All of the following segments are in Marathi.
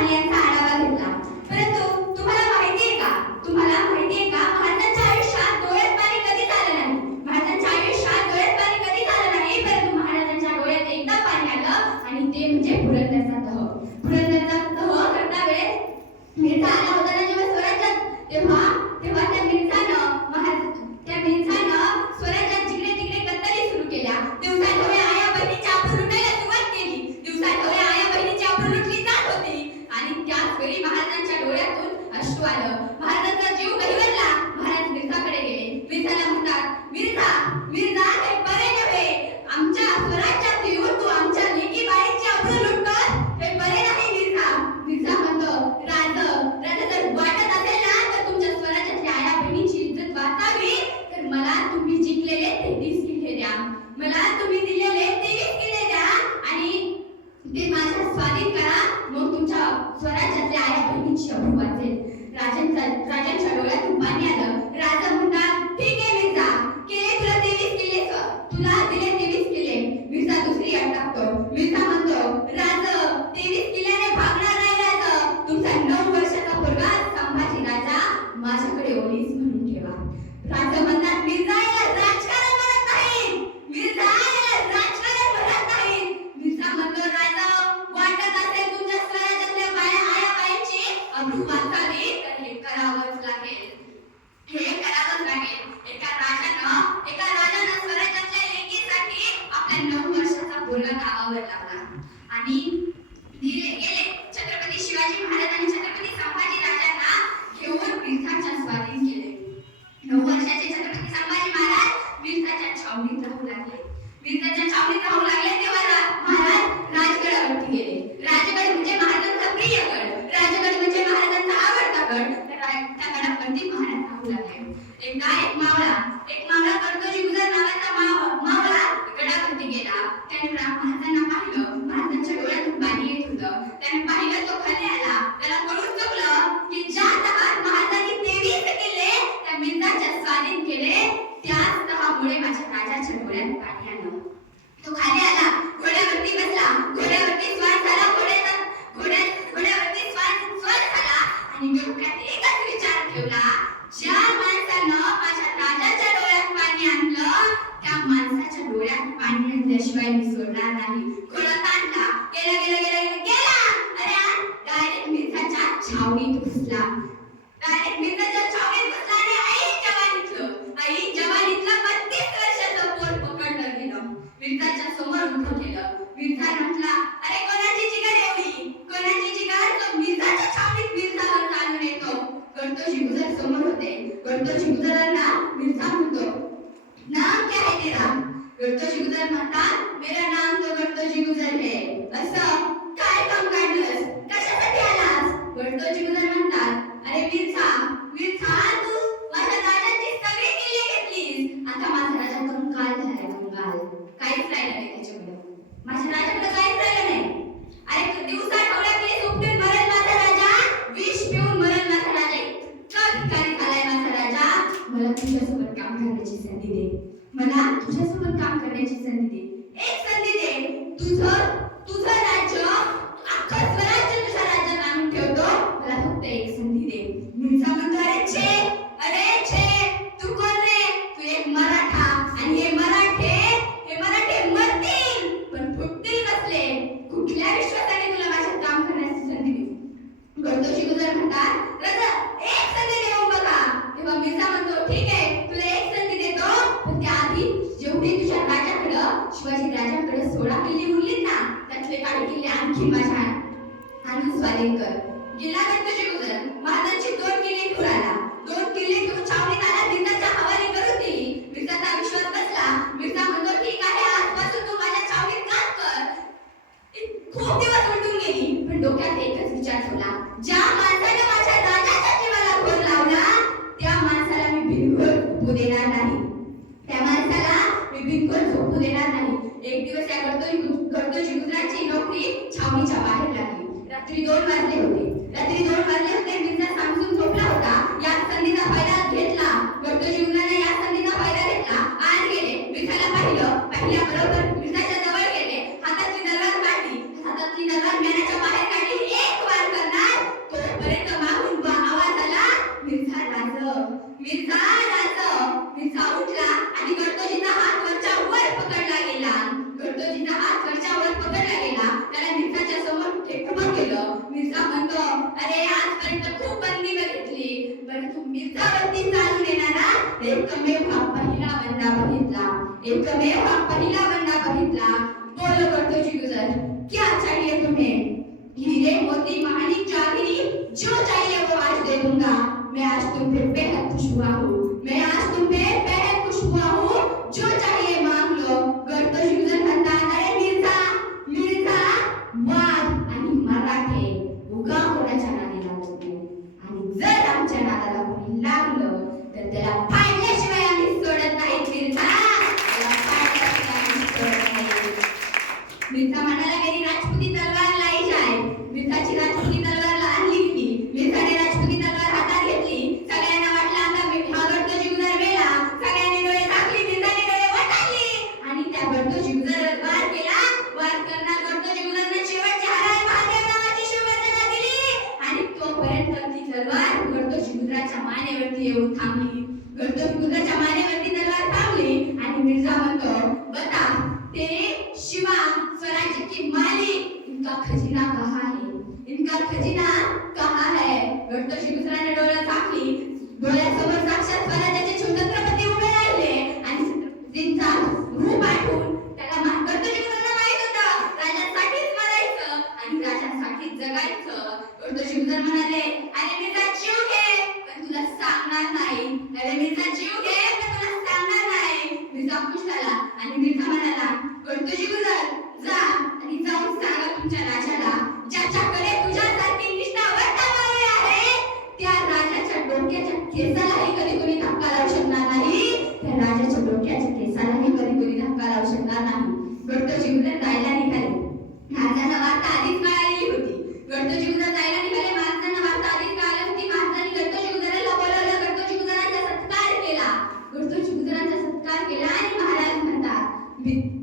आणि यांचा आढावा घेतला. परंतु तुम्हाला माहितीये का महाराजांच्या आयुष्यात डोळ्यात पाणी कधीच आलं नाही. महाराजांच्या आयुष्यात डोळ्यात पाणी कधीच आलं नाही, परंतु महाराजांच्या डोळ्यात एकदा पाणी आलं आणि ते म्हणजे पुरंदरचा तह. पुरंदरचा तह करता वेळेस मिर्झा आला होता ना जेव्हा स्वराज्यात, तेव्हा त्या मिर्झानं स्वराज्यात जिकडे तिकडे कत्तली सुरू केल्या. दिवसाढवळे आया बहिणीच्या आपण लुटायला सुरुवात केली. दिवसाढवळे आया बहिणीची आपण लुटली जात होती आणि त्याच वेळी महाराजांच्या डोळ्यातून अश्रू आलं. महाराजांचा जीव गहिवरला. महाराज मिर्झाकडे गेले. मिर्झाला म्हणतात, मिर्झा हे बरे नव्हे. आमच्या स्वराज्यात येऊन तू आमच्या लेकी बाईची अब्रू लुटतोस, हे बरे नाही मिर्झा. मिर्झा म्हणतो, राजा जर वाटत असेल ना तर तुमच्या स्वराज्यातल्या आया बहिणीची इज्जत वाचावी तर मला तुम्ही जिंकलेले 33 किल्ले द्या. मला तुम्ही दिलेले 23 किल्ले द्या आणि ते माझ्या स्वाधीन करा. मग तुमच्या स्वराज्यातल्या आया बहिणीची अब्रू वाचेल. राजांच्या डोळ्यातून पाणी आलं. राजा म्हणतात, ठीक आहे मिर्झा, केले तुला 23 किल्ले, तुला दिले 23 किल्ले. मिर्झा दुसरी अट टाकतो. मिर्झा म्हणतो, राजा 23 किल्ल्याने भागणार नाही. राजा तुमचा 9 वर्षाचा पोरगा संभाजी राजा माझ्याकडे ओलीस म्हणून ठेवा. राजा म्हणतात, मिर्झा याला राजकारण म्हणत नाही. मिर्झा म्हणतो, राजा वाटत असेल तुमच्या स्वराज्यातल्या आया बाईची अब्रू वाचावी तर हे करावंच लागेल. एका राजानं स्वराज्यातल्या लेकीसाठी आपल्या 9 वर्षाचा पोरगा गावावर लावला आणि गेले. छत्रपती शिवाजी महाराज आणि छत्रपती संभाजी राजांना घेऊन मिर्झाच्या स्वाधीन केले. 9 वर्षाचे छत्रपती संभाजी महाराज मिर्झाच्या छावणीत राहू लागले. तेव्हा महाराज राजगडावरती गेले. राजगड म्हणजे महाराजांचा प्रिय गड, राजगड म्हणजे महाराजांचा आवडता गड. त्या गडावरती महाराज राहू लागले. एक मावळा कर्तोजी गुजर नावाचा मावळा गडावरती गेला. त्याने महाराजांना पाहिलं. महाराजांच्या डोळ्यातून पाणी येत होतं. त्याने पाहिलं, तो खाली आला. त्याला कळून चुकलं की ज्या तहात महाराजांनी 23 किल्ले त्या मिर्झाच्या स्वाधीन केले, त्याच तहामुळे माझ्या राजाच्या डोळ्यात पाणी आलं. तो खाली आला, घोड्यावरती बसला, घोड्यावरती स्वार झाला आणि डोक्यात एकच विचार ठेवला, ज्या माणसानं माझ्या राजाच्या डोळ्यात पाणी आणलं त्या माणसाच्या डोळ्यात पाणी आणल्याशिवाय मी सोडणार नाही. घोडा ताणला, गेला. अरे डायरेक्ट मिर्झाच्या छावणीत घुसला. आणि आई जवानीतलं 32 वर्षाचं पोर पकडलं गेलं. मिर्झाच्या समोर उभं केलं. मिर्झा म्हटला, अरे कोणाची जिगर एवढी? कोणाची जिगर? तो मिर्झाच्या छावणीत मिर्झावर चालून येतो. कर्तोजी गुजर समोर होते. कर्तोजी गुजरांना मिर्झा म्हणतो, नाम क्या है तेरा? कर्तोजी गुजर म्हणतात, मेरा नाम तो कर्तोजी गुजर है. असं काय काम काढलंस? कशासाठी आलास? कर्तोजी गुजर म्हणतात, अरे मिर्झा तू माझ्या राजाची सगळी किल्ले घेतलीस. आता माझा राजा कंगाल झालाय. काहीच राहिलं नाही त्याच्याकडे. माझ्या राजाकडे काहीच राहिलं नाही. अरे तू दिवसा ठेवल्यातली उपटून मरेल माझा राजा, विष पिऊन मरेल माझा राजा. इतका भिकारी झालाय माझा राजा. मला तुझ्यासोबत काम करण्याची संधी दे. एक संधी दे. तुझं राज्य अख्खं स्वराज्य तुझ्या राज्यात आणून ठेवतो. मला फक्त एक संधी दे. मिर्झा म्हणतो, अरे छे तू कोण रे? तू एक मराठा आणि हे मराठे मरतील पण फुटतील कसले? कुठल्या विश्वासाने तुला माझ्यात काम करण्याची संधी देऊ? कर्तोजी गुजर म्हणतात, राजा एक संधी देऊ बघा. तेव्हा मिर्झा म्हणतो, ठीक आहे तुला एक संधी देतो, पण त्याआधी जेवढे तुझ्या राजाकडं शिवाजी राजाकडे 16 किल्ले उरलीत ना, त्यातले काही किल्ले आणखी माझ्या आणून स्वाधीन कर. गेला कर्तोजी गुजर महाराजांची 2 किल्ले घेऊन आला. 2 किल्ले घेऊन छावणीत आला. मिर्झाच्या हवाली करून दिली. मिर्झाचा विश्वास बसला. मिर्झा म्हणतो, ठीक आहे आजपासून तू माझ्या छावणीत काम कर. खूप दिवस उलटून गेली पण डोक्यात एकच विचार ठेवला, ज्या माणसाने माझ्या राजाच्या जीवाला घोर लावला त्या माणसाला मी बिनघोर झोपू देणार नाही. एक दिवस या कर्तोजी गुजराची नोकरी छावणीच्या बाहेर लागली. रात्री 2 वाजले होते. मिर्झा सांगून झोपला होता. या संधीचा फायदा घेतला. कर्तोजी गुजराने या संधीचा फायदा घेतला. आत गेले. मिर्झाला पाहिल्याबरोबर मिर्झाच्या जवळ गेले. हातातली तलवार काढली. म्यानाच्या बाहेर काढली. एक वार करणार तुम्हें वहाँ पहिला बंदा बघितला. बोलो करतो गुजर, क्या चाहिए तुम्हें? हीरे मोती माणिक जवाहरी जो चाहिए वो आज दे दूंगा. मैं आज तुम पे बेहद खुश हुआ हूँ. मैं आज तुम पे बेहद खुश हुआ हूँ. जो चाहिए मांग लो. करतो गुजर म्हणतात, अरे मिर्झा मिर्झा वाघ आणि मराठे उगा कोणाच्या नादी लागत नाही. आणि जर आमच्या नादाला कोणी लागलं तर त्याला पाडल्याशिवाय आम्ही सोडत नाही. मिर्झा त्याला पाडल्याशिवाय आम्ही सोडत नाही. मिर्झा म्हणाला, मेरी राजपुती तलवार लाई जाय. मिर्झाची राजपुती तलवार लहान लिहिली. मिर्झाने राजपुती तलवार हातात घेतली. सगळ्यांना वाटलं आता हा गडतो गुजर मेला. सगळ्यांनी डोळे झाकले. मिर्झाने डोळे वटारले आणि त्या गडतो गुजर वार केला. वार करणार गडतो गुजरने शेवटची हराय महादेव नावाची शिवगर्जना दिली आणि तोपर्यंत ती तलवार गडतो गुजराच्या मानेवरती येऊन थांबली. गडतो गुजराच्या मानेवरती तलवार थांबली आणि मिर्झा म्हणतो, बता तेरे शिवा स्वराज्य की मालिक इनका खजिना कहाँ है? इनका खजिना कहाँ है? गडतो गुजराने डोळे झाकली. डोळ्यासमोर साक्षात स्वराज्याचे छत्रपती उभे राहिले आणि त्यांचा रूप आठवून त्याला गडतो गुजरांना माहित होतं राजासाठीच मरायचं आणि राजासाठीच जगायचं. गडतो गुजर म्हणाले, अरे मिर्झा जीव घे पण तुला सांगणार नाही. अरे मिर्झा जीव घे पण तुला सांगणार नाही. मिर्झा खुश झाला आणि मिर्झा म्हणाला, गडतो गुजर जा आणि जाऊन सांगा तुमच्या राजाला ज्याच्याकडे तुझ्यासारखी निष्ठावंत मावळे आहे त्या राजाच्या डोक्याच्या केसालाही कधी कोणी धक्का लावू शकणार नाही. त्या राजाच्या डोक्याच्या केसालाही कधी कोणी धक्का लावू शकणार नाही. गडतो गुजर जायला निघाले. महाराजांना वार्ता आधीच कळालेली होती. गडतो गुजर जायला निघाले. महाराजांना वार्ता आधीच कळाली होती. महाराजांनी गडतो गुजराला बोलावलं. गडतो गुजरांचा सत्कार केला. गडतो गुजरांचा सत्कार केला आणि महाराज म्हणतात,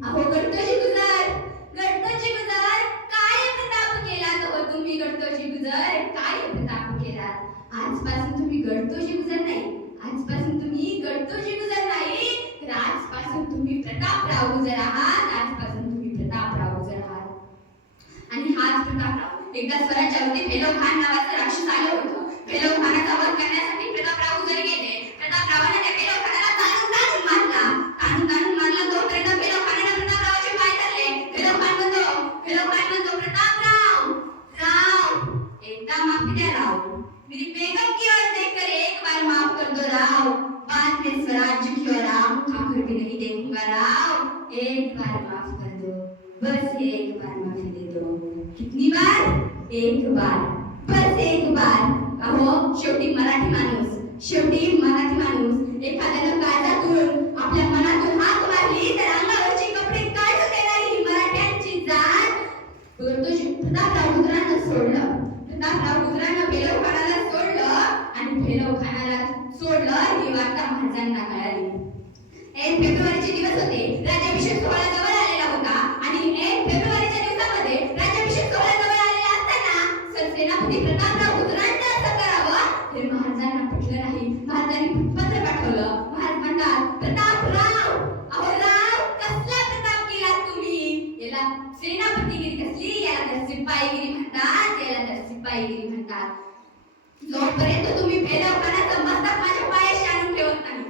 अहो गडतो गुजर, गडतो गुजर काय प्रताप केलात हो तुम्ही. गडतो गुजर काय प्रताप केलात. आजपासून तुम्ही गडतो गुजर नाही. आजपासून तुम्ही गडतो गुजर नाही तर आजपासून तुम्ही प्रतापराव गुजर आहात. आजपासून तुम्ही प्रतापराव गुजर आहात. आणि हाच प्रतापराव एकदा स्वराज्यावरती भेलव खान नावाचा राक्षस आलं होतं. भेलव खानाचा वध करण्यासाठी प्रतापराव गुजर गेले. प्रतापरावाने त्या भेलव खानाला ताणून मारला. ताणून मारला. तोपर्यंत भेलव खानाने प्रतापरावाचे पाय धरले. भेलव खान म्हणतो प्रतापराव राव एकदा माफी द्या राव. मेरी बेगम की ओर देखकर एक बार माफ कर दो राव. बाद में स्वराज्य की ओर आंख उठाकर भी नहीं देखूंगा राव. एक बार माफ कर दो. बस एक बार माफी दे दो. कितनी बार? एक बार. बस एक बार. अहो शेवटी मराठी माणूस एखाद्यानं काळजातून आपल्या मनातून हाक मारली तर अंगावरची कपडे काढून देणारी ही मराठ्यांची जात. प्रतापराव गुजरांना सोडलं. प्रतापराव गुजरांना भेलव खानाला सोडलं आणि भेलव खानाला सोडलं ही वार्ता महाराजांना कळाली. 1 फेब्रुवारीचे दिवस होते. राज्याभिषेक सोहळा जवळ आलेला होता आणि 1 फेब्रुवारीच्या दिवसामध्ये राज्याभिषेक सोहळा जवळ आलेला असताना सरसेनापती प्रतापराव गुजरांना असं करावं हे महाराजांना पटलं नाही. महाराजांनी पत्र पाठवलं. महाराज म्हणतात, प्रतापराव अहो राव कसला प्रताप केला तुम्ही. याला सेनापतीगिरी कसली. याला तर सिपाहीगिरी म्हणतात. याला तर सिपाहीगिरी म्हणतात. जोपर्यंत तुम्ही भेलव खानाचं मस्तक माझ्या पायाशी आणून ठेवत नाही.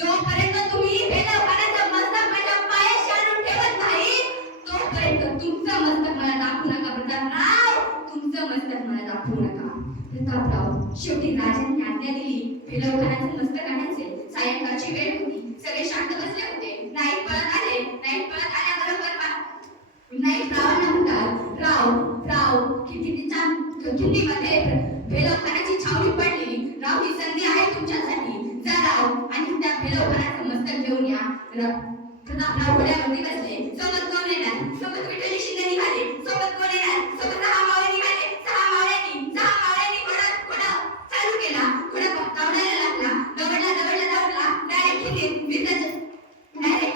जोपर्यंत तुम्ही भेलव खानाचं मस्तक माझ्या पायाशी आणून ठेवत नाही तोपर्यंत तुमचं मस्तक मला दाखवू नका प्रतापराव. तुमचं मस्तक मला दाखवू नका. प्रतापराव शेवटी राजांनी आज्ञा दिली. भेलव खानाचं मस्तक आणायचे. सायंकाळची वेळ होती. सगळे शांत बसले होते. नाईक पळत आले. नाईक पळत आल्याबरोबर नाईक रावांना म्हणतात, राव खिंडीमध्ये भेलव खानाची छावणी पडली. राव ही संधी आहे तुमच्यासाठी. जा राव आणि त्या भेलव खानाचं मस्तक घेऊन या. प्रतापराव घोड्यावरती बसले. सोबत कोण येणार? सोबत विठ्ठल शिंदे निघाले. सोबत कोण येणार? सोबत 6 मावळे निघाले. 6 मावळ्यांनी घोडा चालू केला. घोडा धावण्याला लागला. दौडला डायरेक्ट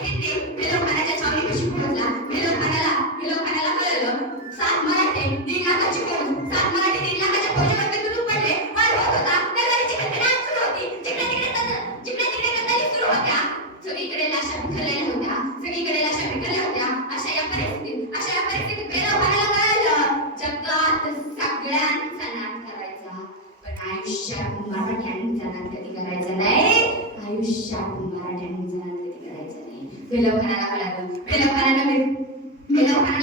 खिंडीत भेलव खानाच्या छावणीपाशी पोहोचला. भेलव खानाला कळलं 7 मराठे 1.5 लाखाची फौज. 7 मराठे 1.5 लाखाच्या फौजेवरती तुटून पडले. वार होत होता. नगरीची खटखटाट सुरू होती. जिकडे तिकडे कत्तली सुरू होत्या. सगळीकडे लाशा बिखरलेल्या होत्या. अशा या परिस्थितीत भेलव खानाला कळलं जगात सगळ्यांचा नाद करायचा पण आयुष्यात मराठ्यांचा नाद कधी करायचा नाही. भेलव खानाला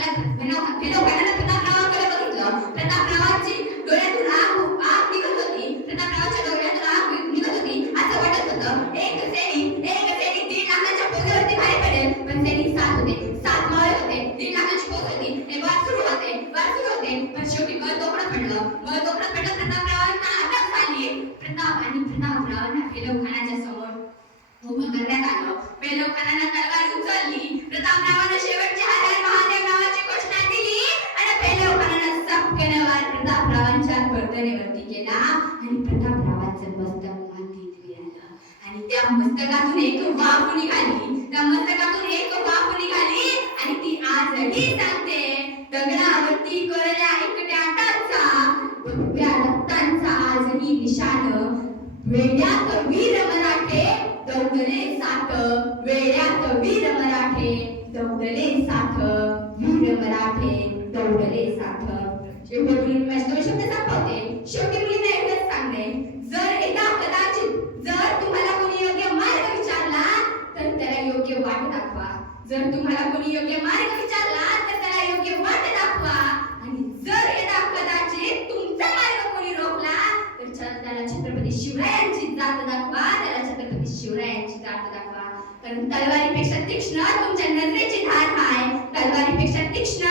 भेलवखानानं प्रतापरावांकडे बघितलं. प्रतापरावांची डोळ्यातून आग निघत होती. प्रतापरावांच्या डोळ्यातून आग निघत होती. असं वाटत होतं एक सेरी 1.5 लाखाच्या पोझेवरती बाहेर पडेल. पण सेरी 7 होते, 7 माळे होते, 1.5 लाखाची पोझ होती. हे वर सुरू होते. पण शेवटी बळ तोकडं पडलं. प्रतापरावांना अटक झाली. प्रतापरावांना भेलवखानाच्या समोर उभं करण्यात आलं. भेलवखानानं तलवार उचलली. प्रतापरावानं शेवटची हर हर महादेव नावाची घोषणा दिली आणि भेलवखानानं सपकेनवार प्रतापरावांच्या गर्दनेवरती केला आणि प्रतापरावांचं मस्तक मातीत विरघळलं. आणि त्या मस्तकातून एक वाफ निघाली. आणि ती आजही सांगते, दगडावरती कोरल्या एकट्या टाचा, भगव्या रक्तांचा आजही निशाण. वेड्यात वीर मराठे दौडले साथ, वेड्यात वीर मराठे दौडले साथ, वीर मराठे दौडले साथ. शेवटी माझे शब्द संपवते. शेवटी मुलींना एवढंच सांगते, जर एकदा कदाचित जर तुम्हाला कोणी योग्य मार्ग विचारला तर त्याला योग्य वाट दाखवा. आणि जर एकदा कदाचित तुमचा मार्ग कोणी रोखला तर त्याला छत्रपती शिवरायांची जात दाखवा. कारण तलवारीपेक्षा तीक्ष्ण तुमच्या नजरेची धार आहे. तलवारीपेक्षा तीक्ष्ण